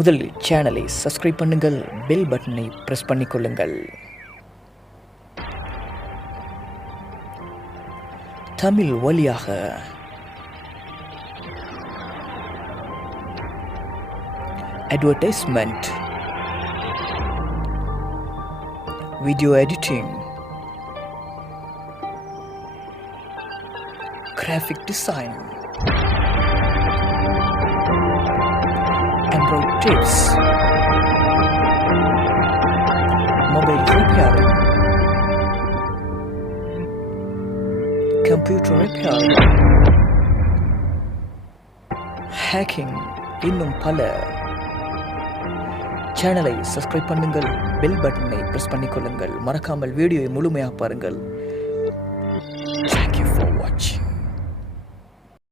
முதலில் சேனலை சப்ஸ்கிரைப் பண்ணுங்கள், பெல் பட்டனை பிரஸ் பண்ணிக்கொள்ளுங்கள். தமிழ் வழியாக advertisement, video editing, graphic design, Android tips, mobile repairing, computer repairing, hacking, இன்னும் பல. சேனலை சப்ஸ்கிரைப் பண்ணுங்கள், பெல் பட்டனை பிரஸ் பண்ணிக்கொள்ளுங்கள். மறக்காமல் வீடியோவை முழுமையாக பாருங்கள்.